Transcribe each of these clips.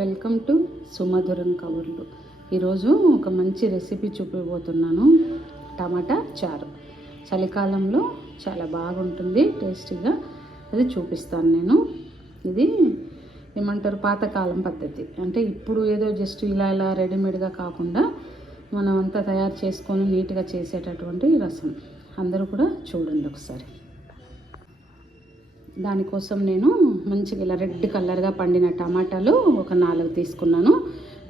Welcome to సుమధురం కబుర్లు. ఈరోజు ఒక మంచి రెసిపీ చూపిపోతున్నాను. టమాటా చారు చలికాలంలో చాలా బాగుంటుంది, టేస్టీగా. అది చూపిస్తాను నేను. ఇది ఏమంటారు, పాతకాలం పద్ధతి. అంటే ఇప్పుడు ఏదో జస్ట్ ఇలా రెడీమేడ్గా కాకుండా మనం అంతా తయారు చేసుకొని నీట్గా చేసేటటువంటి రసం. అందరూ కూడా చూడండి ఒకసారి. దానికోసం నేను మంచిగా ఇలా రెడ్ కలర్గా పండిన టమాటాలు ఒక 4 తీసుకున్నాను.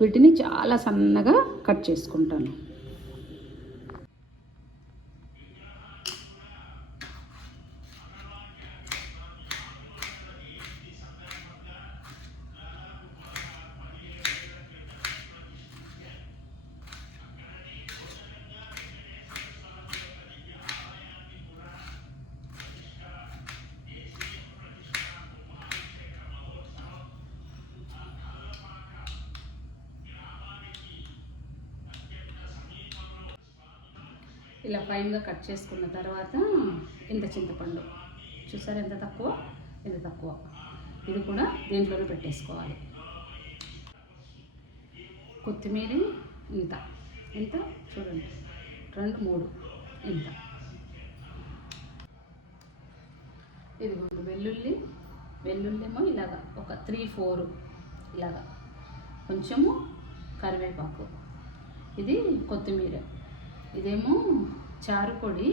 వీటిని చాలా సన్నగా కట్ చేసుకుంటాను. ఇలా ఫైన్గా కట్ చేసుకున్న తర్వాత ఇంత చింతపండు చూసారు, ఎంత తక్కువ. ఇది కూడా దీంట్లోనే పెట్టేసుకోవాలి. కొత్తిమీర ఇంత చూడండి, 2, 3 ఇంత. ఇదిగోండి వెల్లుల్లేమో ఇలాగా ఒక 3, 4 ఇలాగా. కొంచెము కరివేపాకు, ఇది కొత్తిమీర. ఇదేమో చారు పొడి,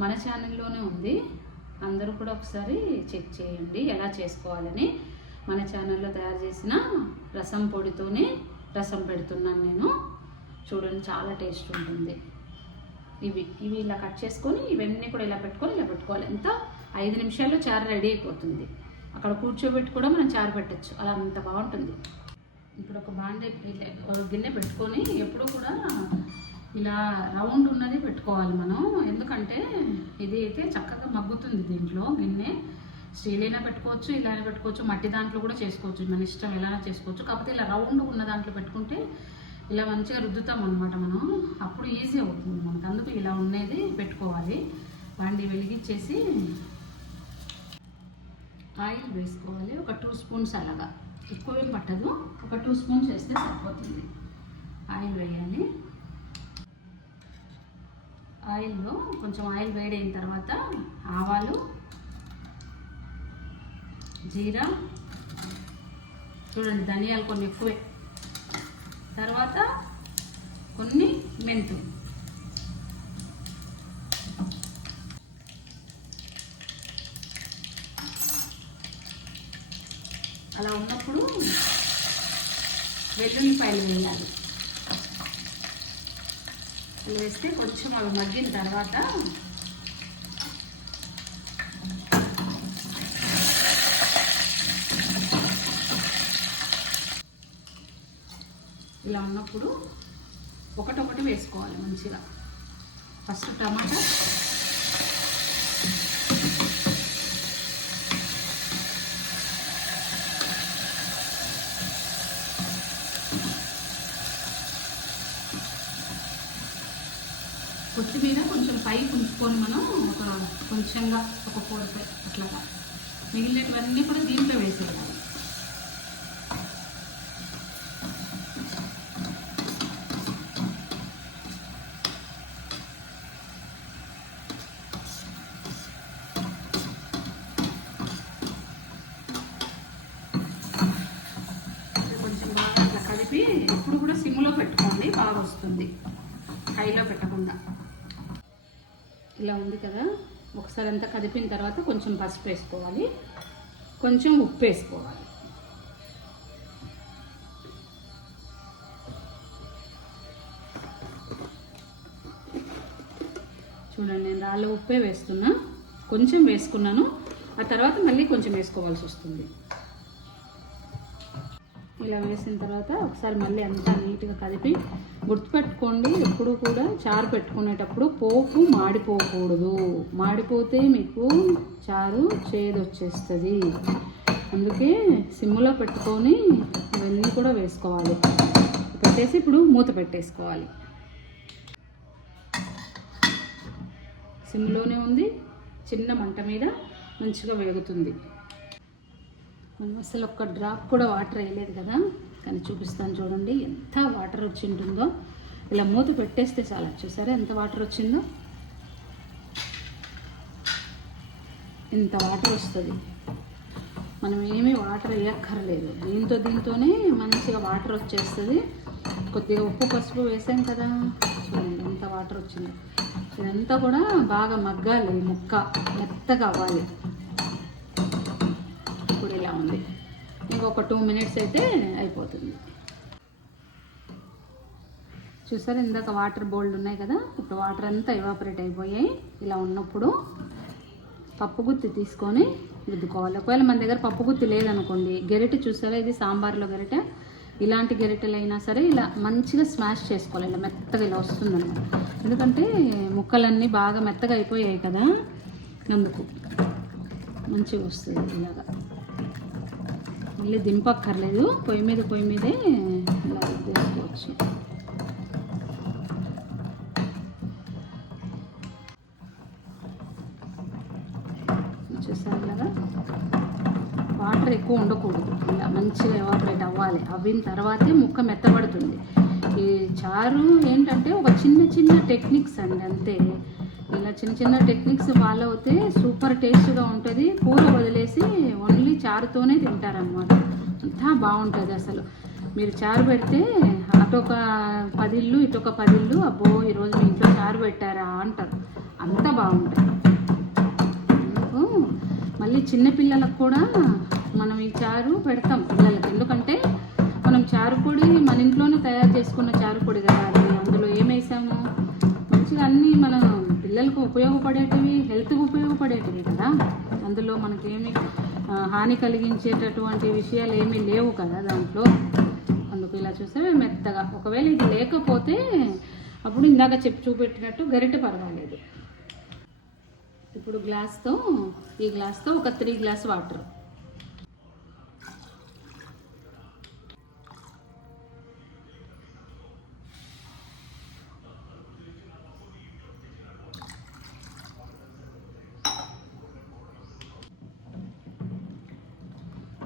మన ఛానల్లోనే ఉంది. అందరూ కూడా ఒకసారి చెక్ చేయండి ఎలా చేసుకోవాలని. మన ఛానల్లో తయారు చేసిన రసం పొడితోనే రసం పెడుతున్నాను నేను. చూడండి, చాలా టేస్ట్ ఉంటుంది. ఇవి ఇలా కట్ చేసుకొని ఇవన్నీ కూడా ఇలా పెట్టుకోవాలి. ఎంత 5 నిమిషాల్లో చారు రెడీ అయిపోతుంది. అక్కడ కూర్చోబెట్టి కూడా మనం చారు పెట్టచ్చు, అలా అంత బాగుంటుంది. ఇప్పుడు ఒక గిన్నె పెట్టుకొని ఎప్పుడు కూడా ఇలా రౌండ్ ఉన్నది పెట్టుకోవాలి మనం. ఎందుకంటే ఇది అయితే చక్కగా మగ్గుతుంది. దీంట్లో గిన్నె స్టీల్ అయినా పెట్టుకోవచ్చు, ఇలా అయినా పెట్టుకోవచ్చు, మట్టి దాంట్లో కూడా చేసుకోవచ్చు, మన ఇష్టం ఎలా చేసుకోవచ్చు. కాకపోతే ఇలా రౌండ్ ఉన్న దాంట్లో పెట్టుకుంటే ఇలా మంచిగా రుద్దుతాం అనమాట మనం, అప్పుడు ఈజీ అవుతుంది మనకు. అందుకు ఇలా ఉన్నది పెట్టుకోవాలి. వాడిని వెలిగించేసి ఆయిల్ వేసుకోవాలి. ఒక 2 స్పూన్స్ అలాగా, ఎక్కువేం పట్టదు. ఒక 2 స్పూన్స్ వేస్తే సరిపోతుంది. ఆయిల్ వేయాలి. ఆయిల్లో కొంచెం ఆయిల్ వేడైన తర్వాత ఆవాలు, జీరా, చూడండి ధనియాలు కొన్ని ఎక్కువే, తర్వాత కొన్ని మెంతులు. అలా ఉన్నప్పుడు వెల్లుల్లిపాయలు వేయాలి. వేస్తే కొంచెం అవి మగ్గిన తర్వాత ఇలా ఉన్నప్పుడు ఒకటొకటి వేసుకోవాలి మంచిగా. ఫస్ట్ టమాటా, కొత్తిమీర కొంచెం పైకి ఉంచుకొని మనం కొంచెంగా ఒక 4, 5 అట్లాగా. మిగిలినవన్నీ కూడా దీంట్లో వేసేయాలి. కొంచెం బాగా అట్లా కలిపి ఎప్పుడు కూడా సిమ్లో పెట్టుకోండి, బాగా వస్తుంది, హైలో పెట్టకుండా. ఇలా ఉంది కదా, ఒకసారి అంతా కదిపిన తర్వాత కొంచెం పసుపు వేసుకోవాలి, కొంచెం ఉప్పు వేసుకోవాలి. చూడండి, నేను రాళ్ళ ఉప్పే వేస్తున్నా, కొంచెం వేసుకున్నాను. ఆ తర్వాత మళ్ళీ కొంచెం వేసుకోవాల్సి వస్తుంది. ఇలా వేసిన తర్వాత ఒకసారి మళ్ళీ అంతా నీట్గా కలిపి. గుర్తుపెట్టుకోండి, ఎప్పుడు కూడా చారు పెట్టుకునేటప్పుడు పోపు మాడిపోకూడదు. మాడిపోతే మీకు చారు చేదు వచ్చేస్తుంది. అందుకే సిమ్లో పెట్టుకొని ఇవన్నీ కూడా వేసుకోవాలి. పెట్టేసి ఇప్పుడు మూత పెట్టేసుకోవాలి. సిమ్లోనే ఉంది, చిన్న మంట మీద మంచిగా వేగుతుంది. మనం అసలు ఒక్క డ్రాప్ కూడా వాటర్ వేయలేదు కదా, కానీ చూపిస్తాను చూడండి ఎంత వాటర్ వచ్చి ఉంటుందో. ఇలా మూత పెట్టేస్తే చాలా, చూసారా ఎంత వాటర్ వచ్చిందో, ఇంత వాటర్ వస్తుంది. మనం ఏమీ వాటర్ వేయక్కర్లేదు, దీంతోనే మంచిగా వాటర్ వచ్చేస్తుంది. కొద్దిగా ఉప్పు పసుపు వేసాం కదా, చూడండి ఎంత వాటర్ వచ్చిందో. ఇదంతా కూడా బాగా మగ్గాలి, ముక్క మెత్తగా అవ్వాలి. ఇప్పుడు ఇలా ఉంది, ఇంకొక 2 minutes అయితే అయిపోతుంది. చూసారు ఇందాక వాటర్ బౌల్డ్ ఉన్నాయి కదా, ఇప్పుడు వాటర్ అంతా ఎవాపరేట్ అయిపోయాయి. ఇలా ఉన్నప్పుడు పప్పు గుత్తి తీసుకొని రుద్దుకోవాలి. ఒకవేళ మన దగ్గర పప్పు గుత్తి లేదనుకోండి, గెరిటె చూసారా, ఇది సాంబార్లో గెరిటె, ఇలాంటి గెరిటెలు అయినా సరే ఇలా మంచిగా స్మాష్ చేసుకోవాలి. ఇలా మెత్తగా ఇలా వస్తుందన్నమాట. ఎందుకంటే ముక్కలన్నీ బాగా మెత్తగా అయిపోయాయి కదా, అందుకు మంచిగా వస్తుంది. ఇలాగా మళ్ళీ దింపక్కర్లేదు, పొయ్యి మీదే ఇలా రుద్దేసుకోవచ్చు. చూసారు ఇలాగా వాటర్ ఎక్కువ ఉండకూడదు, ఇలా మంచిగా ఎవాపరేట్ అవ్వాలి. అవ్విన తర్వాతే ముక్క మెత్తబడుతుంది. ఈ చారు ఏంటంటే ఒక చిన్న టెక్నిక్స్ అండి, అంతే. ఇలా చిన్న టెక్నిక్స్ ఫాలో అవుతే సూపర్ టేస్ట్గా ఉంటుంది. కూర వదిలేసి ఓన్లీ చారుతోనే తింటారనమాట, అంతా బాగుంటుంది అసలు. మీరు చారు పెడితే అటొక 10 ఇళ్ళు ఇటొక 10 ఇళ్ళు, అబ్బో ఈరోజు మీ ఇంట్లో చారు పెట్టారా అంటారు, అంత బాగుంటుంది. మళ్ళీ చిన్నపిల్లలకు కూడా మనం ఈ చారు పెడతాం పిల్లలకి, ఎందుకంటే మనం చారు పొడి మన ఇంట్లోనే తయారు చేసుకున్న చారు పొడి కదా, అది అందులో ఏమేసాము మంచిగా అన్నీ మన పిల్లలకు ఉపయోగపడేటివి, హెల్త్కి ఉపయోగపడేటివి కదా. అందులో మనకేమి హాని కలిగించేటటువంటి విషయాలు ఏమీ లేవు కదా దాంట్లో. అందుకు ఇలా చూస్తే మెత్తగా, ఒకవేళ ఇది లేకపోతే అప్పుడు ఇందాక చూపెట్టినట్టు గరిటె పర్వాలేదు. ఇప్పుడు ఈ గ్లాస్తో ఒక 3 గ్లాస్ వాటర్.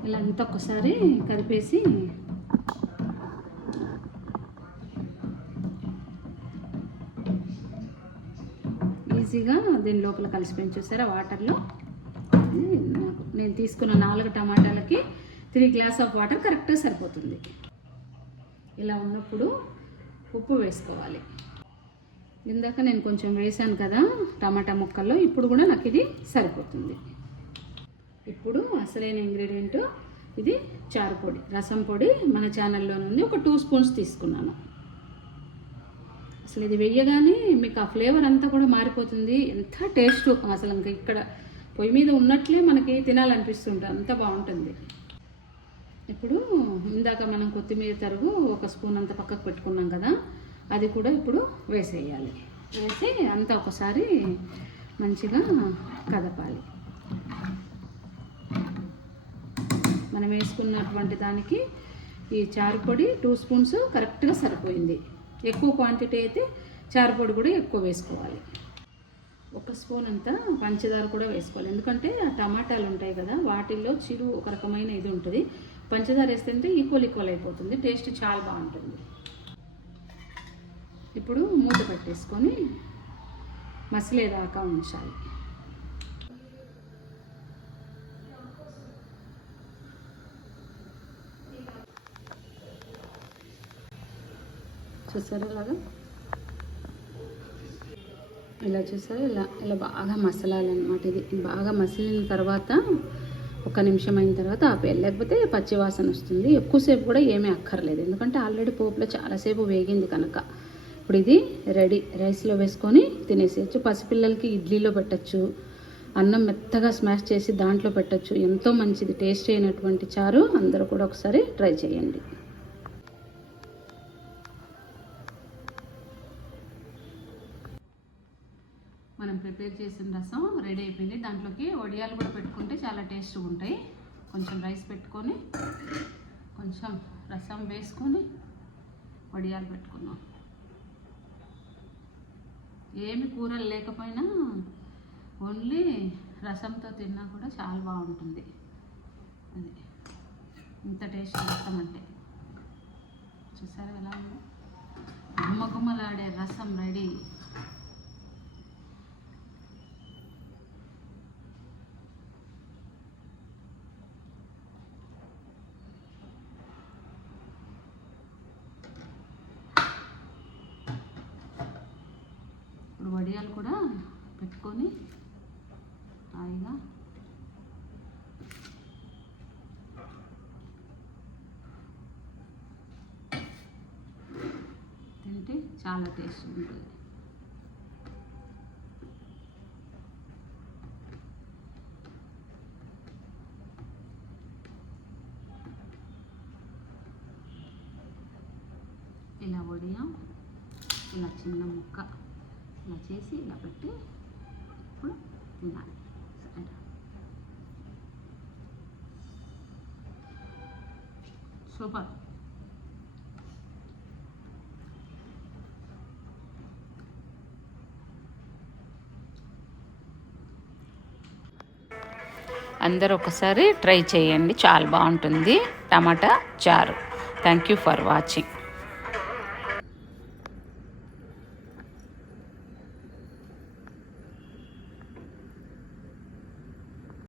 ఇలా అంతా ఒకసారి కలిపేసి ఈజీగా దీని లోపల కలిసిపోయి, చూసారా వాటర్లో. నేను తీసుకున్న 4 టమాటాలకి 3 గ్లాస్ ఆఫ్ వాటర్ కరెక్ట్గా సరిపోతుంది. ఇలా ఉన్నప్పుడు ఉప్పు వేసుకోవాలి. ఇందాక నేను కొంచెం వేసాను కదా టమాటా ముక్కల్లో, ఇప్పుడు కూడా నాకు ఇది సరిపోతుంది. ఇప్పుడు అసలైన ఇంగ్రీడియంట్ ఇది చారు పొడి, రసం పొడి. మన ఛానల్లో నుండి ఒక 2 స్పూన్స్ తీసుకున్నాను. అసలు ఇది వేయగానే మీకు ఆ ఫ్లేవర్ అంతా కూడా మారిపోతుంది, ఎంత టేస్ట్ అసలు. ఇంకా ఇక్కడ పొయ్యి మీద ఉన్నట్లే మనకి తినాలనిపిస్తుంటుంది, అంత బాగుంటుంది. ఇప్పుడు ఇందాక మనం కొత్తిమీర తరుగు 1 స్పూన్ అంత పక్కకు పెట్టుకున్నాం కదా, అది కూడా ఇప్పుడు వేసేయాలి. వేసి అంతా ఒకసారి మంచిగా కదపాలి. మనం వేసుకున్నటువంటి దానికి ఈ చారు పొడి 2 స్పూన్స్ కరెక్ట్గా సరిపోయింది. ఎక్కువ క్వాంటిటీ అయితే చారు పొడి కూడా ఎక్కువ వేసుకోవాలి. 1 స్పూన్ అంతా పంచదార కూడా వేసుకోవాలి, ఎందుకంటే ఆ టమాటాలు ఉంటాయి కదా వాటిల్లో చిరు ఒక రకమైన ఇది ఉంటుంది. పంచదార వేస్తుంటే ఈక్వల్ అయిపోతుంది, టేస్ట్ చాలా బాగుంటుంది. ఇప్పుడు మూత పెట్టేసుకొని మసిలేదాకా ఉంచాలి. చూసారు ఇలా చూసారు, ఇలా బాగా మసలాలన్నమాట. ఇది బాగా మసిలిన తర్వాత 1 నిమిషం అయిన తర్వాత ఆపేయాలి, లేకపోతే పచ్చివాసన వస్తుంది. ఎక్కువసేపు కూడా ఏమీ అక్కర్లేదు, ఎందుకంటే ఆల్రెడీ పోపులో చాలాసేపు వేగింది కనుక. ఇప్పుడు ఇది రెడీ. రైస్లో వేసుకొని తినేసేయచ్చు. పసిపిల్లలకి ఇడ్లీలో పెట్టచ్చు, అన్నం మెత్తగా స్మాష్ చేసి దాంట్లో పెట్టచ్చు. ఎంతో మంచిది, టేస్ట్ అయినటువంటి చారు. అందరూ కూడా ఒకసారి ట్రై చేయండి. మనం ప్రిపేర్ చేసిన రసం రెడీ అయిపోయింది. దాంట్లోకి వడియాలు కూడా పెట్టుకుంటే చాలా టేస్ట్గా ఉంటాయి. కొంచెం రైస్ పెట్టుకొని కొంచెం రసం వేసుకొని వడియాలు పెట్టుకున్నాం. ఏమి కూరలు లేకపోయినా ఓన్లీ రసంతో తిన్నా కూడా చాలా బాగుంటుంది. అది ఇంత టేస్ట్ రసం అంటే. చూసారా ఎలా ఉందో? గుమ్మగుమ్మలాడే రసం రెడీ. ఇప్పుడు వడియాలు కూడా పెట్టుకొని హాయిగా తింటే చాలా టేస్ట్ ఉంటుంది. ఇలా వడియా ఇలా చిన్న ముక్క ఇలా చేసి ఇలా పెట్టి ఇప్పుడు తినాలి. సూపర్. అందరూ ఒకసారి ట్రై చేయండి, చాలా బాగుంటుంది టమాటా చారు. Thank you for watching.